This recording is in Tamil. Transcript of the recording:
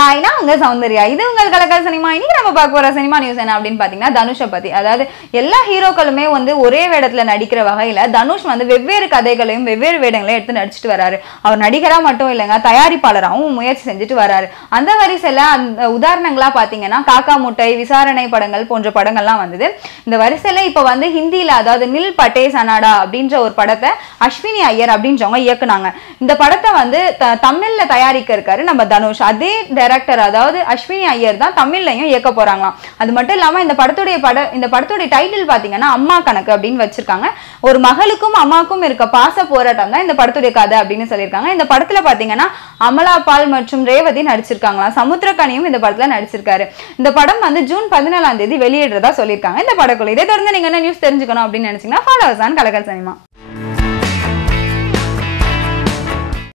ஹாய் நான் உங்க சௌந்தர்யா. இது உங்கள் கலக்கல் சினிமா. இன்னைக்கு நம்ம பார்க்க போற சினிமா நியூஸ் என்ன அப்படின்னு பாத்தீங்கன்னா தனுஷை பத்தி. அதாவது எல்லா ஹீரோக்களுமே ஒரே வேடத்துல நடிக்கிற வகையில தனுஷ் வெவ்வேறு கதைகளையும் வெவ்வேறு வேடங்களையும் எடுத்து நடிச்சுட்டு வராரு. அவர் நடிகரா மட்டும் இல்லைங்க, தயாரிப்பாளராகவும் முயற்சி செஞ்சுட்டு வராரு. அந்த வரிசையில அந்த உதாரணங்களா பாத்தீங்கன்னா காக்கா முட்டை, விசாரணை படங்கள் போன்ற படங்கள்லாம் வந்தது. இந்த வரிசையில இப்ப ஹிந்தியில அதாவது நில் பட்டே சனாடா அப்படின்ற ஒரு படத்தை அஸ்வினி ஐயர் அப்படின்றவங்க இயக்குனாங்க. இந்த படத்தை தமிழ்ல தயாரிக்க இருக்காரு நம்ம தனுஷ். அதே டைரக்டர் அதாவது அஸ்வினி ஐயர் தான் தமிழ்லையும் இயக்க போறாங்களாம். அது மட்டும் இல்லாம இந்த படத்துடைய டைட்டில் பாத்தீங்கன்னா அம்மா கணக்கு அப்படின்னு வச்சிருக்காங்க. ஒரு மகளுக்கும் அம்மாக்கும் இருக்க பாச போராட்டம் தான் இந்த படத்துடைய கதை அப்படின்னு சொல்லியிருக்காங்க. இந்த படத்துல பாத்தீங்கன்னா அமலா பால் மற்றும் ரேவதி நடிச்சிருக்காங்களாம். சமுத்திரக்கனியும் இந்த படத்துல நடிச்சிருக்காரு. இந்த படம் ஜூன் 14 வெளியிடுறதா சொல்லியிருக்காங்க. இந்த படக்குள்ள இதை தொடர்ந்து நீங்க என்ன நியூஸ் தெரிஞ்சுக்கணும் அப்படின்னு நினைச்சீங்கன்னா ஃபாலோ ஆன் கலக்கல் சினிமா.